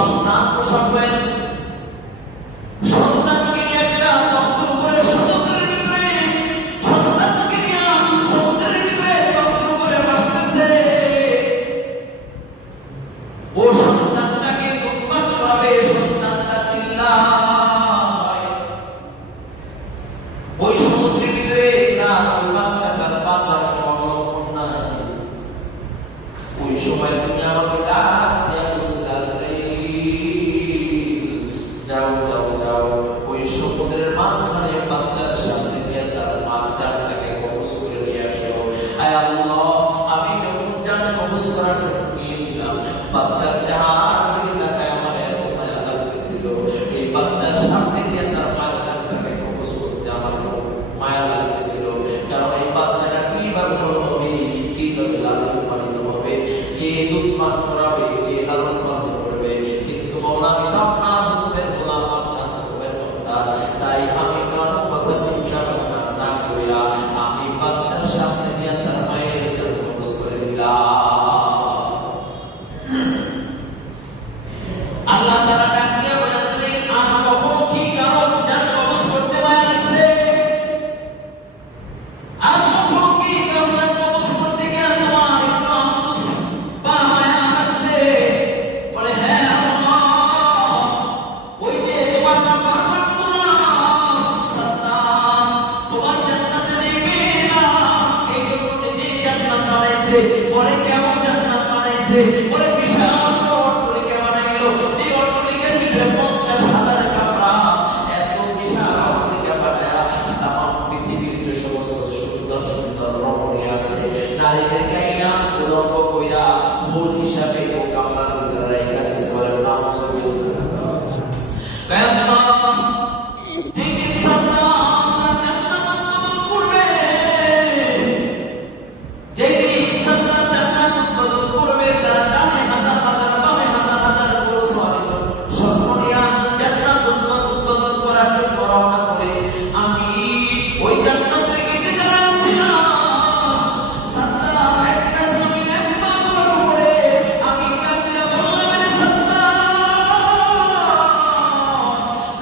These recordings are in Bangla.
সন্তান প্রসব হয়েছে। সন্তানকে নিয়ে একটা তখতের উপরে সমুদ্রের ভিতরে, সন্তানকে নিয়ে সমুদ্রের ভিতরে তখতের উপরে ভাসতেছে। ও সন্তানটাকে দুধপান করাবে, সন্তানটা চিল্লায়। ওই সমুদ্রের ভিতরে না ওই বাচ্চাটার বাঁচার অবলম্বন নাই। ওই সময় তুমি আমাকে ডাক দেয়া বলছে, যাও যাও যাও ওই সমুদ্রের মাঝখানে বাচ্চার সামনে দিয়ে তার বাচ্চাটাকে কবজ করে নিয়ে আসো। আয় আল্লাহ, আমি যখন জান কবজ করার জন্য গিয়েছিলাম, বাচ্চার চার দিকে তাকায় আমার এত মায়া লাগতেছিল। এই বাচ্চার সামনে দিয়ে তার বাচ্চাটাকে কবজ করতে আমার মায়া লাগতেছিল। কারণ এই বাচ্চাটা কিভাবে বড় হবে, কিভাবে লালিত পালিত হবে, কে দুধ পান করাবে, কে লালন পালন করবে। কিন্তু মাওলা, আমি তো আপনার হুকুমের গোলাম, আপনার হুকুমের মুহতাজ। তাই আমি কারো কথা চিন্তা ভাবনা না কইরা আমি বাচ্চার সামনে দিয়ে তার মায়ের জান কবজ করে দিলাম। আল্লাহ তাআলা ডাক দিয়ে বলেছিলেন, আর কখনো কি কারো জান কবজ করতে মায়া লাগছে? আর কখনো কি কারো জান কবজ করতে গিয়ে তোমার একটু আফসোস বা মায়া লাগছে? বলে, হ্যাঁ আল্লাহ, ওই যে তোমার নাম্বার করলাম সাদ্দাম, তোমার জান্নাতে যাইবে না, এই জন্য নিজেই জান্নাত বানাইছে। বলে কেমন জান্নাত বানাইছে? বলে বিশাল অট্টালিকা বানাইলো, যে অট্টালিকার ভিতরে 50,000 কামরা। এত বিশাল অট্টালিকা বানায়া তামাম পৃথিবীর যে সমস্ত সুন্দর সুন্দর রমণী আছে, নারীদের গাইনা উলঙ্গ কইরা হুর হিসাবে ও কামরার ভিতরে রাইখা দিছে। বলে নাউজুবিল্লাহ। কায়াল্লাহ, যেদিন সাদ্দাম তার জান্নাত উদ্বোধন করবে, যেদিন সাদ্দাম জান্নাত উদ্বোধন করবে, তার ডানে হাজার হাজার, বামে হাজার হাজার সর্বনিয়া জান্নাত উদ্বোধন করার জন্য রওনা করে। আমি ওই জান্নাতের গেটে দাঁড়ানো ছিলাম। সাদ্দাম একটা জমিনে পাগল করে আমি ডাক দিয়ে বললাম, রে সাদ্দাম,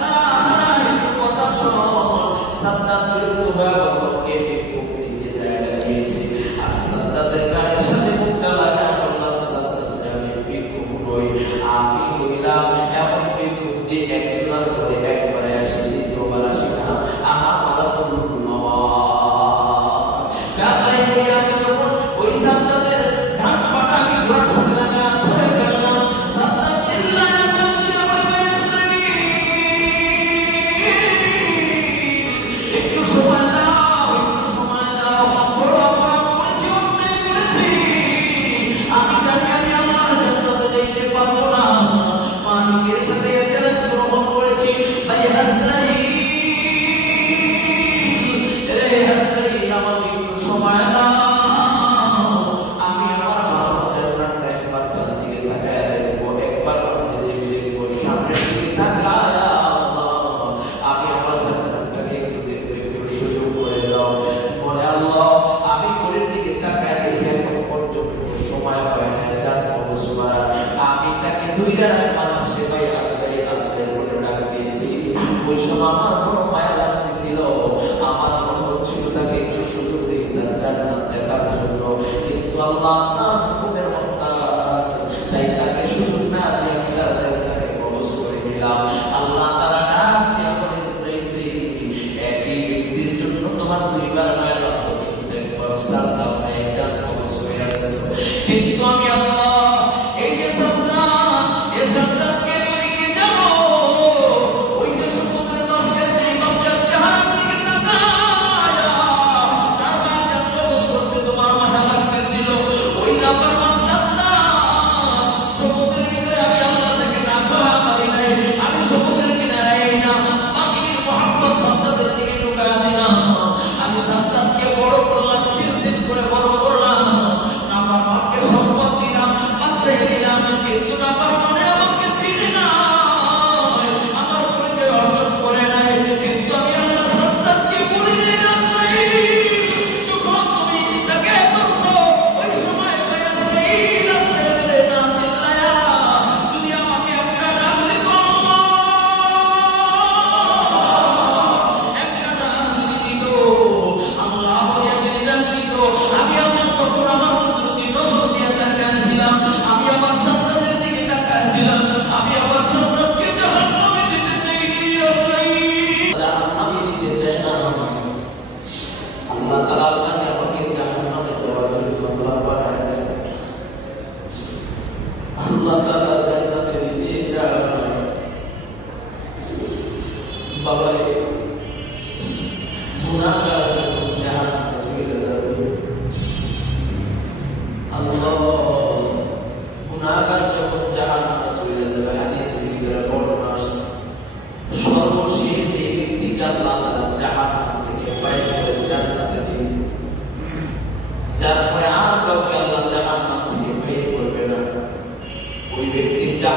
দাঁড়া একটু কথা শোন। সাদ্দাম বিরক্ত হয়ে বলল, কে ভিক্ষুক দিকে জায়গা দিয়েছে? আমি সাদ্দামের গায়ের সাথে মুখটা লাগায় বললাম, সাদ্দাম, আমি ভিক্ষুক নই, আমি হইলাম এমন ভিক্ষুক যে একজনের করে একবারে আসে, দ্বিতীয়বার আসে না। আমার মালাতুল মওত। কাতাই বলি আমি যখন ওই সাদ্দামের ডান পাটা আমি ঘোড়ার সাথে লাগায় ধরে ফেললাম, সাদ্দাম চিল্লায় কাঁদতে বলবে, একটু সময় দাও, একটু সময় দাও, বড় অপরাধ করেছি, অন্যায় করেছি। আমি জানি আমি আমার জান্নাতে যাইতে পারবো না। মালিকের সাথে জান্নাত গ্রহণ করেছি। ভাই আজরাইল, রে আজরাইল, আমাকে একটু সময় দাও। আমি আমার বানানো জান্নাতটা একবার ডান দিকে তাকায় দেখবো, একবার বামের দিকে দেখবো, সামনের দিকে তাকায় আমি আমার জান্নাতটাকে একটু দেখবো, একটু সুযোগ করে দাও। বলে, আল্লাহ, আমি ঘরের দিকে তাকায় দেখি এখন পর্যন্ত সময় হয় না জান কবজ করার। আমি তাকে ধইরা রাখবার আসে, ভাই আজরাইল, আজরাইল বলে ডাক দিয়েছি। ওই সময় আমার বড় মায়া লাগতেছিল, আমার মনে হচ্ছিল তাকে একটু সুযোগ দিই তার জান্নাত দেখার জন্য। কিন্তু আল্লাহ আপনার হুকুমের মুহতাজ, তাই তাকে সুযোগ না দিয়ে আমি তার জান্নাতকে কবজ করে নিলাম। আল্লাহ তাআলা ডাক দিয়ে বলেন, একই ব্যক্তির জন্য তোমার দুইবার মায়া লাগতো, কিন্তু একবার সাদ্দাম নাই জান কবজ করে রাখছো। কিন্তু আমি আল্লাহ, এই যে সাদ্দাম, এই সাদ্দামকে আমি নিয়ে যাব ওই যে সমুদ্রের মাঝখানে যে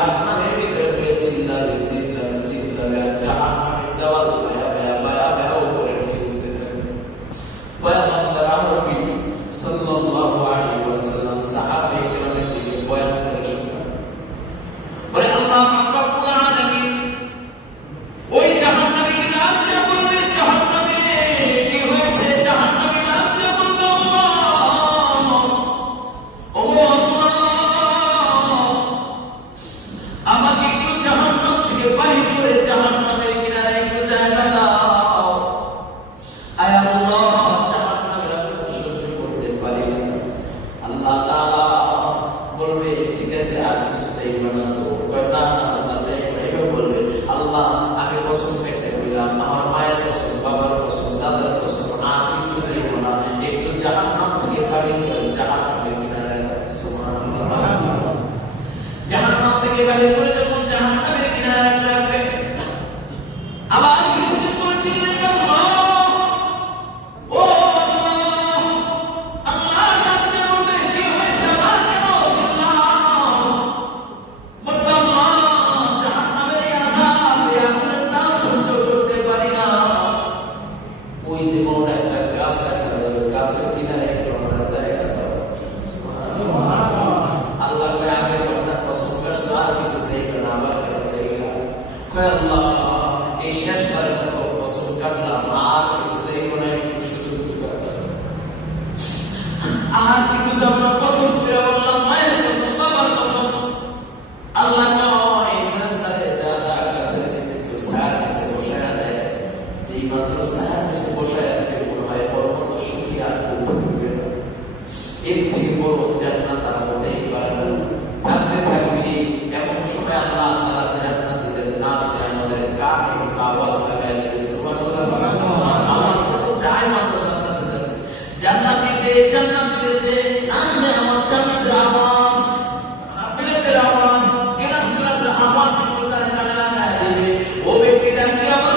জাহান্নামের ভিতরে ঢুকে চিল্লাবে চিল্লাবে চিল্লাবে আর জাহান্নামের দেওয়াল বায়া বায়া বায়া বায়া উপরে উঠতে থাকবে। পয়গম্বর আরবি সাল্লাল্লাহু আলাইহি ওয়াসাল্লাম সাহাবায়ে কেরামের দিকে বয়ান করে শোনান, বলে আল্লাহ রাব্বুল আলামিন ওই জাহান্নামীকে ডাক দিয়ে বলবে, জাহান্নামী কি হয়েছে? জাহান্নামী ডাক দিয়ে বলবে, আল্লাহ, ও আল্লাহ, আমাকে একটু জাহান্নাম থেকে বাহির করে জাহান্নামের কিনারে একটু জায়গা দাও। আয় আল্লাহ, জাহান্নামের আগুন সহ্য করতে পারি না। আল্লাহ তাআলা বলবে, ঠিক আছে, আর কিছু চাইবে না তো? কয় না না, আল্লাহ চাইবে না। এভাবে বলবে, আল্লাহ আমি কসম কেটে বললাম, আমার মায়ের কসম, বাবার কসম, দাদার কসম, আর কিছু চাইবো না, একটু জাহান্নাম থেকে বাহির করে জাহান্নামের কিনারে। সুবহানাল্লাহ। জাহান্নাম থেকে বাহির করে যখন জাহান্নামের কিনারে রাখবে, আবার কিছুদিন পর চিল্লাই, আল্লাহ, ও আল্লাহ, ডাকতে বলবে, কি হয়েছে? আবার কেন চিল্লাও? বলবে, আল্লাহ, জাহান্নামের এই আযাব, এই আগুনের তাপ সহ্য করতে পারি না। ওই যে বড় একটা গাছ রাখা যাবে, গাছের কিনারে একটু আমার জায়গা দাও। সুবহানাল্লাহ। আল্লাহ কয়, আগে বন্যা কসম করছো, আর কিছু চাইবে না, আবার কেন চাইবে? কয়, আল্লাহ, এই শেষবারের মতো কসম কাটলাম, আর কিছু চাইবো না, একটু সুযোগ দিবা। আর কিছু যাব না, কসম করে বললাম, মায়ের কসম, বাবার কসম। আল্লাহ কয়, রাস্তাতে যা যা গাছের নিচে কেউ ছায়ার নিচে বসায়া দেয়, যেই মাত্র ছায়ার নিচে বসায়া দেয়, মনে হয় পর্বত শুকিয়ে আর উঠতে পারবে না। এর থেকে বড় জান্নাত আর হতেই পারে না। থাকতে থাকবে এমন সময় আল্লাহ তাআলা জান্নাত দিলেন, নাচ দিয়ে আমাদের কানে আওয়াজ লাগায় দিবে। সুবহানাল্লাহ। আল্লাহ তো চায় মাত্র জান্নাতে যাবে। জান্নাতে যে জান্নাতের যে নামে আমার চামচের আওয়াজ, প্লেটের আওয়াজ, গ্লাসের আওয়াজ এগুলো তার কানে লাগায় দিবে। ও ব্যক্তিটা কি আমার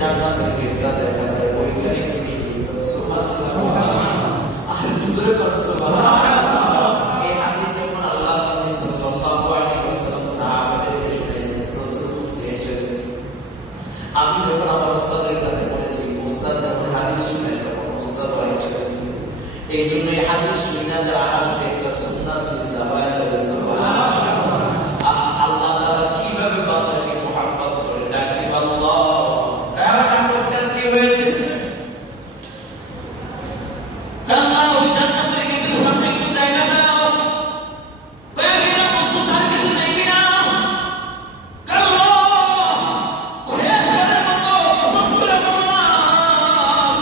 জান্নাতের গেটটা দেখা যায়, ওইখানে একটু সুযোগ দাও। সুবহানাল্লাহ। আর বুঝরে কর সুবহানাল্লাহ। এই হাদিস যখন আল্লাহ নবী সাল্লাল্লাহু আলাইহি ওয়াসাল্লাম সাহাবাদেরকে শুনাইছেন, রাসূল মুসলিম শরীফ, আমি যখন আমার উস্তাদের কাছে পড়েছি, উস্তাদ যখন হাদিস শুনায় তখন উস্তাদ বলেছে, এই জন্য এই হাদিস শুনে যারা আসবে একটা সুন্নাত জিন্দা হয়ে যাবে। সুবহানাল্লাহ। আল্লাহ তাআলা কিভাবে বান্দাকে মুহাব্বত করে ডাকবে, আল্লাহ কি হয়েছে? আল্লাহ ওই জান্নাতের গেটের সামনে একটু জায়গা দাও। কয়েকদিন বলছো স্যার কিছু চাইবি না? শেষবারের মতো কসম করে বললাম,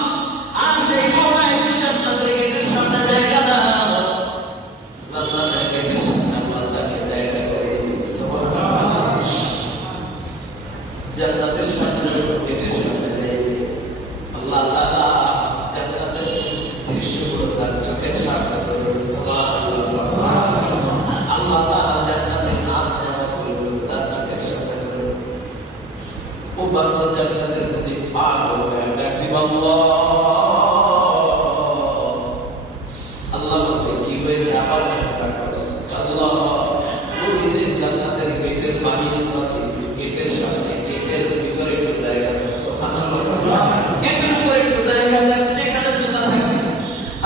আর যাইবো না, একটু জান্নাতের গেটের সামনে জায়গা দাও। জান্নাতের গেটের সামনে আল্লাহ তাকে জায়গা করে দিবে। সুবহানাল্লাহ। জান্নাতের সামনে গেটের সামনে যাইবে, আল্লাহ তাআলা জান্নাতের দৃশ্যগুলো তার চোখের সামনে ধরবে। সুবহানাল্লাহ। আল্লাহ তাআলা জান্নাতের নাজ নেওয়া করবে তার চোখের সামনে ধরবে। ও বান্দা জান্নাতের প্রতি পাগল হয়ে ডাকবে, আল্লাহ, আল্লাহ বলবে, কি হয়েছে? আবার কেন ডাকছ? আল্লাহ, ওই যে জান্নাতের গেটের বাহিরে আছে, গেটের সামনে, গেটের ভিতরে একটু জায়গা দাও। সুবহানাল্লাহ। গেটের উপরে একটু জায়গা দাও, যেখানে জুতা থাকে।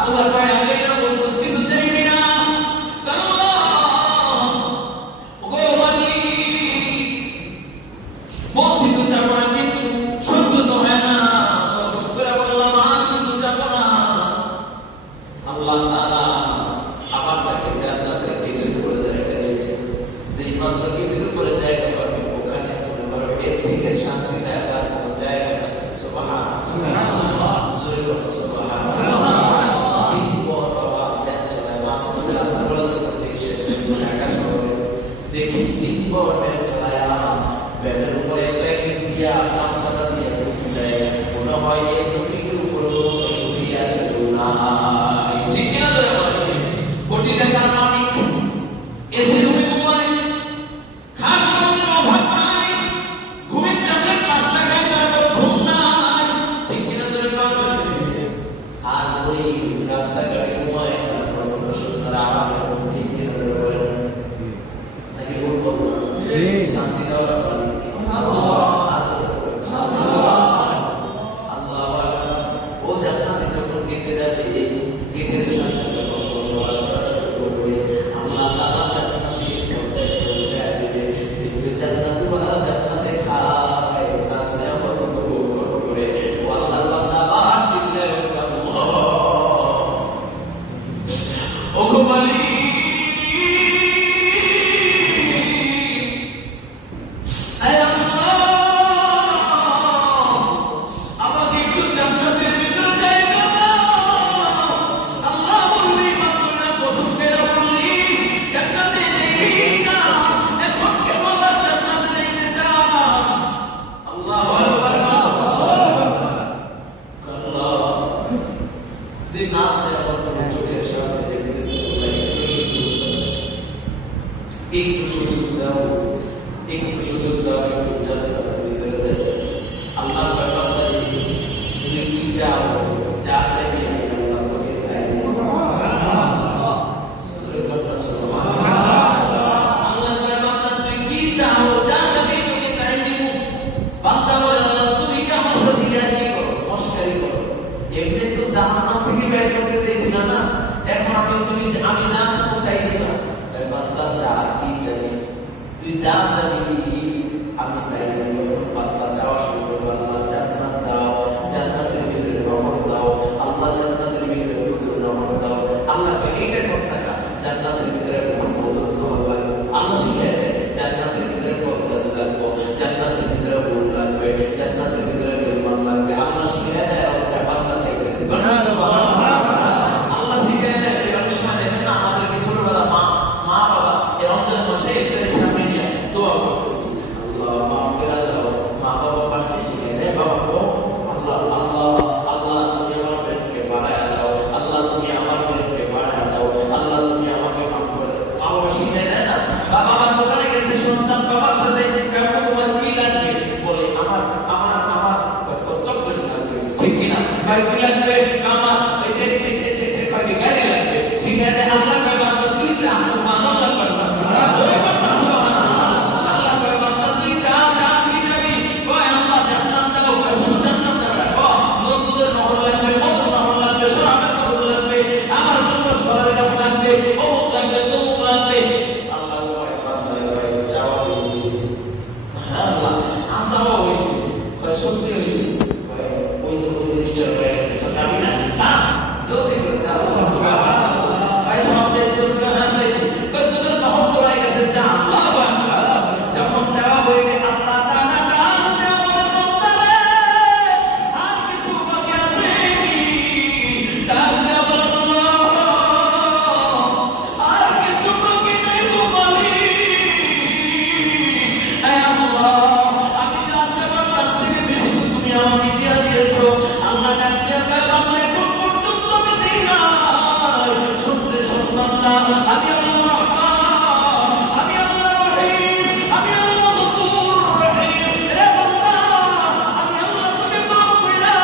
আল্লাহ কয়, আগে না বলছস কিছু চাইবি না? আল্লাহ, ওগো মালিক, বলছি তো যাবো না, কিন্তু সহ্য তো হয় না, কসম করে বললাম, আর কিছু যাবো না। আল্লাহ তাআলা আবার তাকে জান্নাতের গেটের উপরে জায়গা দেবে। যেই মাত্র গেটের উপরে জায়গা পাবে, ওখানে মনে করবে এর থেকে শান্তি দেয় আর কোনো জায়গা নেই। সুবহানাল্লাহ। জোরে বলো সুবহানাল্লাহ। দেখি দিন ভর ব্যান চালায়া, ব্যানের উপরে একটা ইট দিয়া গামছাটা দিয়ে দেয়, মনে হয় এই জমির উপর সুখী আর কেউ নাই। ঠিক কিনা? কোটি টাকার মালিক, এসি রুমে ঘুমায়, খাট পালঙ্কের অভাব নাই, যাও একটু জান্নাতের ভিতরে যাই। আল্লাহ কয় বান্দা তুই কি চাও, যা চাইবি আমি আল্লাহ তোকে তাই দেব। সুবহানাল্লাহ, সুবহানাল্লাহ। আল্লাহ কয় বান্দা তুই কি চাও, যা চাইবি তোকে তাই দেব। বান্দা বলে আল্লাহ তুমি কি আমার সাথে ইয়ার্কি করো, মশকারি করো? এমনি তো জাহান্নাম থেকে বের করতে চাইছিলাম না, এখন আমি যা চাবো তাই দিবা। বান্দা যা কি চাবি, তুই যা চাবি আমি তাই দেব। বান্দা চাওয়া শুরু করবো, আল্লাহ জান্নাত দাও, জান্নাতের ভিতরে নহর দাও, আল্লাহ জান্নাতের ভিতরে দুধের নহর দাও। আল্লাহ এইটা কষ্ট টাকা জান্নাতের ভিতরে দুধের নহর লাগবে। আল্লাহ শিখাই দেয় জান্নাতের ভিতরে ফল গাছ লাগবে, জান্নাতের ভিতরে ফুল লাগবে, জান্নাতের ভিতরে নির্মাণ লাগবে। আল্লাহ শিখাই দেয় আর বান্দা চাইতেছে। আল্লাহ শিখাই দেয়। অনেক সময় দেখেন না আমাদেরকে ছোটবেলা মা বাবা এই রমজান মাসে ইফতারের সামনে নিয়ে দোয়া করতেছি, আল্লাহ মাফ করে দাও। মা বাবা পাশে শিখাই দেয়, বাবা আল্লাহ আল্লাহ আল্লাহ তুমি আমার পেটকে বাড়ায় দাও, আল্লাহ তুমি আমার পেটকে বাড়ায় দাও, আল্লাহ তুমি আমাকে মাফ করে দাও। মা বাবা শিখাই দেয় না। বাবা দোকানে গেছে, সন্তান বাবার সাথে তোমার কি লাগবে, বলে আমার আমার আমার চকলেট লাগবে, ঠিক কিনা? ভাই কি লাগবে? আমার গাড়ি লাগবে। শিখাই দেয় আল্লাহ কয় বান্দা তুই চা, সুবহানাল্লাহ বান্দা আল্লাহ কয় বান্দা তুই চা, চা কি চাবি? কয় আল্লাহ জান্নাত দাও। কয় শুধু জান্নাত দাও না, কয় দুধের নহর লাগবে, মধুর নহর লাগবে, শরাবের নহর লাগবে, আমার জন্য সরের গাছ লাগবে, অমুক লাগবে, তমুক লাগবে। আল্লাহ কয় বান্দা কয় চাওয়া হয়েছে, হ্যাঁ আল্লাহ আশাও হয়েছে, কয় সত্যি হয়েছে, কয় ওই জিনিসটা হয়ে গেছে, যাবি না চা জলদি করে চা। ভাই সবচেয়ে সুস্থ হাসাইছি, কয় দুধের নহর তো হয়ে গেছে, চা। আল্লাহু আকবার। যখন চাওয়া হইবে আল্লাহ তাআলা ডাক দেয়া বলে বান্দা রে আর কিছু বাকি আছে কি? ডাক দেয়া বলে বান্দা আর কিছু বাকি নেই গো মালিক। হে আল্লাহ আমি যা চাইবার তার থেকে বেশি তো তুমি আমাকে দিয়া দিয়েছো। আল্লাহ ডাক দেয়া কয় বান্দা এখন পর্যন্ত আমি দেই নাই, শুনলে শুনলাম না। আমি আল্লাহ রহমান, আমি আল্লাহ রহিম, আমি আল্লাহ গফুর রহিম। রে বান্দা আমি আল্লাহ তোকে মাফ কইরা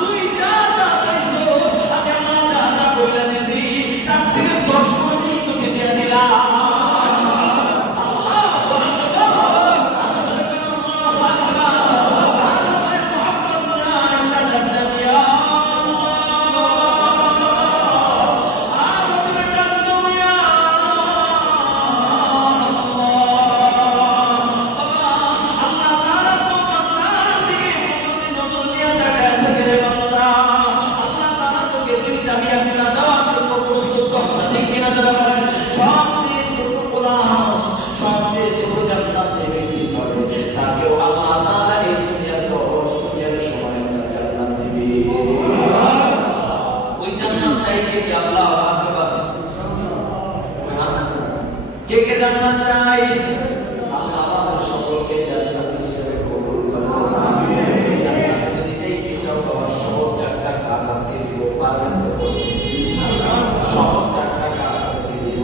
তুই যা যা চাইছস আমি আল্লাহ যা যা কইরা দিছি তার থেকে 10 কোটি তোকে দিয়া দিলাম। আল্লাহু আকবার। আল্লাহু আকবার। আল্লাহ মুহাম্মদ না ডাক দিয়া কে কে জান্নাত চাই? আল্লাহ আমাদের সকলকে জান্নাতি হিসেবে কবুল করুন। আমিন। জান্নাতে যদি চাইতে চাও বাবা সহজ 4টা কাজ আজকে দিব, পারবেন তো করতে? ইনশাআল্লাহ সহজ 4টা কাজ আজকে দিব।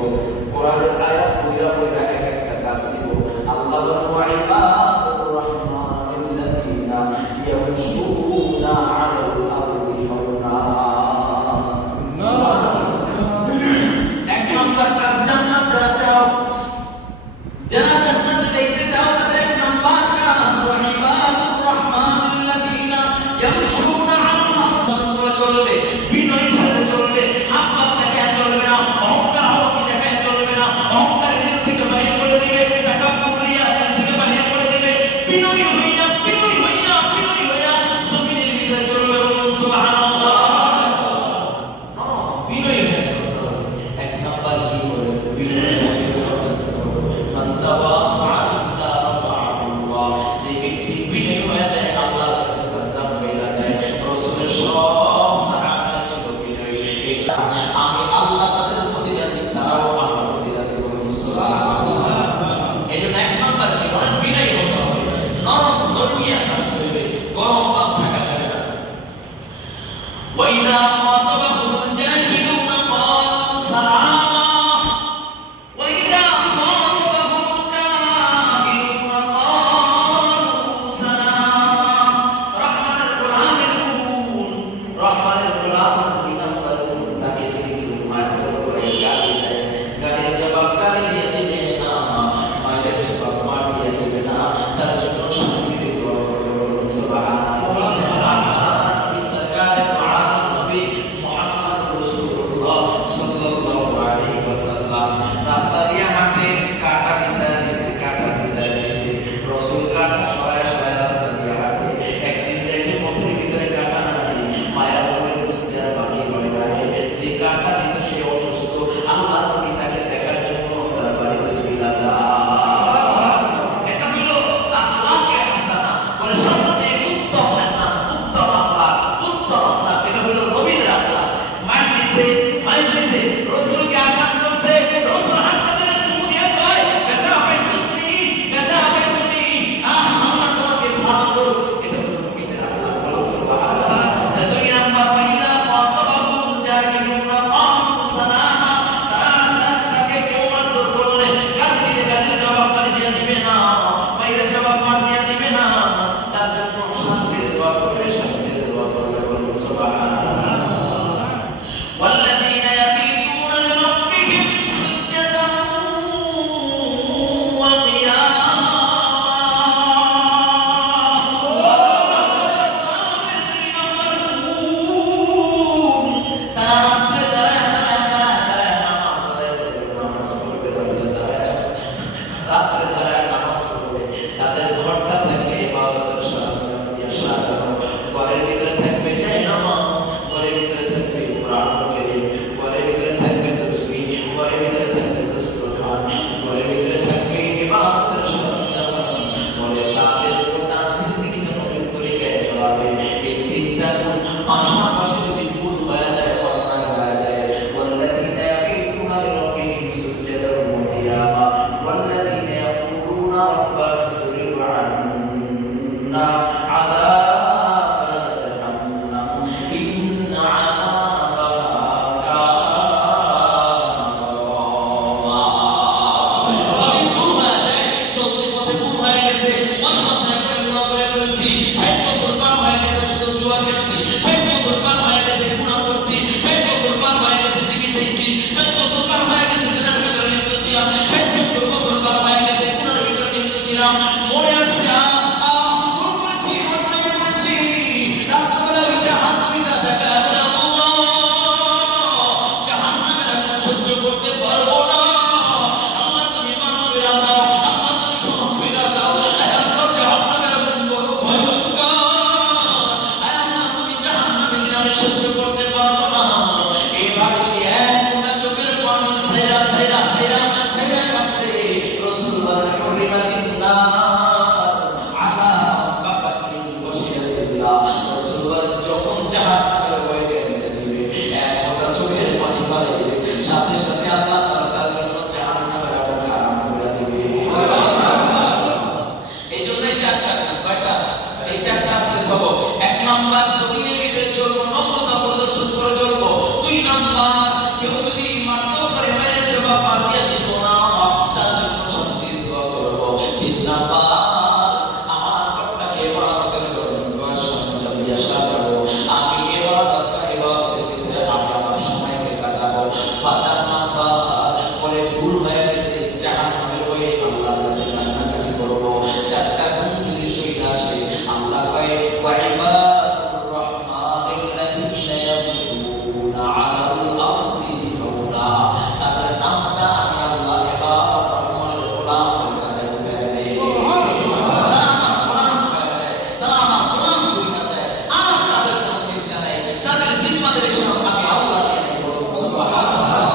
কোরআনের আয়াত কইরা এক একটা কাজ দিব। আল্লাহ বলেন ইবাদুর রহমানিল্লাযীনা ইয়ামশুনা আলাল আরদি হাওনা। এক নম্বর কাজ জান্নাত যারা চাও, যারা জান্নাতে যাইতে চাও তাদের এক নম্বর কাজ ইবাদুর রহমানিল্লাযীনা ইয়ামশুনা আলাল আরদি চলবে, বিনয়ী সাথে চলবে, হাত দেখা চলবে না, অহংকার হওয়া দেখা চলবে না, অহংকার থেকে বাইরে করে দিবে, তাকাব্বুর রিয়া থেকে বাইরে করে দিবে, বিনয়ী হইয়া জমিনের ভিতরে চলবে। বলুন সুবহানাল্লাহ। বিনয়ী হয়ে চলতে হবে। এক নম্বর কি বলে বিনয়ী যে ব্যক্তি বিনয়ী হয়ে যায় আল্লাহর কাছে তার দাম বেড়ে যায়। রাসূলের সব সাহাবারা ছিল বিনয়ী। আমি আল্লাহ তাদের প্রতি রাজি, তারাও আমার প্রতি রাজি। বলুন সুবহানাল্লাহ। এই জন্য এক নম্বর কি বলেন বিনয়ী হতে হবে, নরম আযাব জাহান্নাম ইন্না আযাবাহা কানা গরামা। যদি ভুল হয়ে যায়, চলতে পথে ভুল হয়ে গেছে, ওয়াসওয়াসা করে গুনাহ করে ফেলেছি, 60 বছর পার হয়ে গেছে শুধু জুয়া খেলছি, 60 বছর পার হয়ে গেছে গুনাহ করছি, 60 বছর পার হয়ে গেছে ঠিকই চাইছি, 60 বছর পার হয়ে গেছে জিনার ভিতরে লিপ্ত ছিলাম, 60 বছর পার হয়ে গেছে গুনার ভিতরে লিপ্ত ছিলাম, মনে আসছে ভুল করেছি, অন্যায় করেছি, রাত্রিবেলা উঠে হাত দুইটা জায়গায় বলে আল্লাহ জাহান্নামের আগুন সহ্য করতে পারবো না, আল্লাহ তুমি মাফ করে দাও, আল্লাহ তুমি ক্ষমা করে দাও, আয় আল্লাহ জাহান্নামের আগুন বড় ভয়ঙ্কর, আয় আল্লাহ তুমি জাহান্নামের দিন আমি সহ্য করতে পারবো না। এইভাবে এক ফোঁটা চোখের পানি সাইরা সাইরা সাইরা সাইরা কাঁদতে রাসূলুল্লাহ হুরিমাতিন নার আলা বাকাতিন খশিয়াতিল্লাহ। রাসূলুল্লাহ যখন জাহান্নামের ভয় কেঁদে দিবে, এক ফোঁটা চোখের পানি ফেলাইবে, সাথে সাথে আল্লাহ তাআলা তার জন্য জাহান্নামের আগুন হারাম করে দিবে। এই জন্যই চারটা, কয়টা? এই চারটা আজকে সবক। 1 নাম্বার জমিনের ভিতরে চলবো, নম্রতা প্রদর্শন করে চলবো। 2 নাম্বার কেউ যদি মারতেও পারে মায়ের জবাব বাদ দিয়ে দিব না, তার জন্য শান্তির দোয়া করবো। 3 নাম্বার আমার রবটাকে ইবাদতের জন্য সরঞ্জাম দিয়ে সাজাবো, আমি ইবাদতের ভিতরে আমি আমার সময়কে কাটাবো। 5 নাম্বার বলে ভুল হয়ে গেছে, জাহান্নামের ভয়ে আল্লাহর কাছে কান্নাকাটি করবো। 4টা গুণ যদি চলে আসে, আল্লাহ কয় ওয়া ইবাদুর রহমানিল্লাযীনা ইয়ামশুনা আলাল আরদি হাওনা, তাদের নামটা আমি আল্লাহ ইবাদুর রহমানের গোলাম তাদের উঠায় দেই। তারা আমার গোলাম হয়ে যায়, তারা আমার গোলাম হয়ে যায়, আর তাদের কোনো চিন্তা নেই, তাদের জিম্মাদারি সব আমি আল্লাহ নিয়ে নেব। সুবহানাল্লাহ।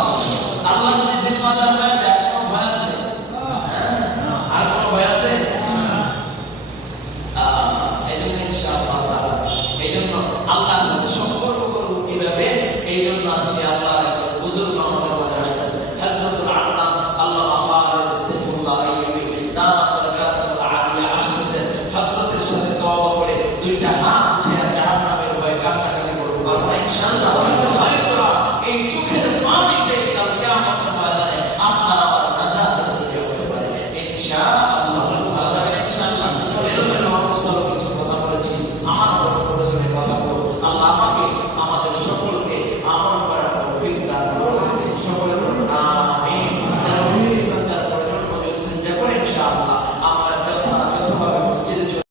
আল্লাহ যদি জিম্মাদার হয়ে যায়, কোনো ভয় আছে? আর কোনো ভয় আছে? এইজন্য ইনশাআল্লাহ তাআলা, এইজন্য আল্লাহর সাথে সম্পর্ক করব কিভাবে, এইজন্য আজকে আল্লাহর একজন বুজুর্গ আমাদের মাঝে আসছেন, হযরতুল আল্লামা আল্লামা খালিদ সাইফুল্লাহ আইয়ুবী দামাত বারাকাতুহু আলিয়া আসছেন। হযরতের সাথে তওবা করে 2টা হাত উঠে জাহান্নামের ভয়ে কান্নাকাটি করব, পারবো না ইনশাআল্লাহ। হয়তোবা এই চোখের পানিটাই কাল কিয়ামতের ময়দানে আপনার আমার নাজাত নসিব হতে পারে ইনশাআল্লাহ। ভালো যাবে ইনশাআল্লাহ। এলোমেলো অবসর কিছু কথা বলেছি, আমার বড় প্রয়োজনে কথা বলবো। আল্লাহ আমাকে আমাদের সকলকে আমল করার তৌফিক দান করুন। সকলে বলুন আমিন। যারা ইসলাম যারা প্রয়োজন করে ইসলাম ইনশাআল্লাহ আমরা যথাযথভাবে মসজিদে